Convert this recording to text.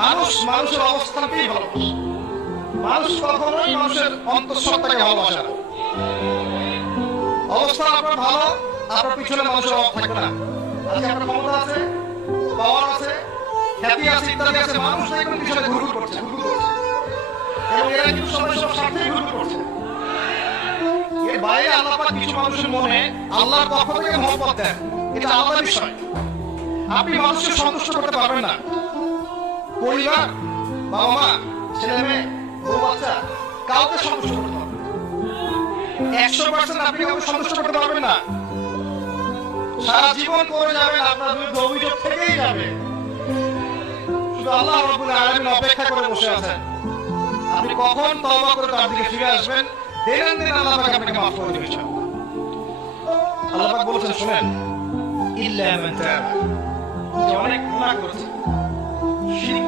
মানুষ মানুষের অবস্থানকেই ভালোবাসে। মানুষ কখনোই মানুষের অন্তঃসত্ত্বাকে ভালোবাসে না। অবস্থান আপনার ভালো, আপনার পিছনে মানুষের অভাব থাকবে না। আজকে আপনার ক্ষমতা আছে, পাওয়ার আছে, খ্যাতি আছে, ইত্যাদি আছে, মানুষ দেখবেন পিছনে ঘুরঘুর করছে, ঘুরঘুর করছে, এবং এরা কিন্তু সবাই সব স্বার্থেই ঘুরঘুর করছে। এর বাইরে আল্লাহ পাক কিছু মানুষের মনে আল্লাহর পক্ষ থেকে মহব্বত দেন, এটা আলাদা বিষয়। আপনি মানুষকে সন্তুষ্ট করতে পারবেন না। পরিবার, বাবা মা, ছেলে মেয়ে, বউ বাচ্চা, কাউকে সন্তুষ্ট করতে পারবেন না। 100% আপনি কাউকে সন্তুষ্ট করতে পারবেন না। সারা জীবন করে যাবেন, আপনার বিরুদ্ধে অভিযোগ থেকেই যাবে। শুধু আল্লাহ রাব্বুল আলামিন অপেক্ষা করে বসে আছেন, আপনি কখন তওবা করে তার দিকে ফিরে আসবেন। দিন দিন আল্লাহ পাক আপনাকে মাফ করে দিবেন। আল্লাহ পাক বলেছেন, শুনেন, ইল্লা মান তাবা, যে অনেক গুনাহ করেছে, শিরক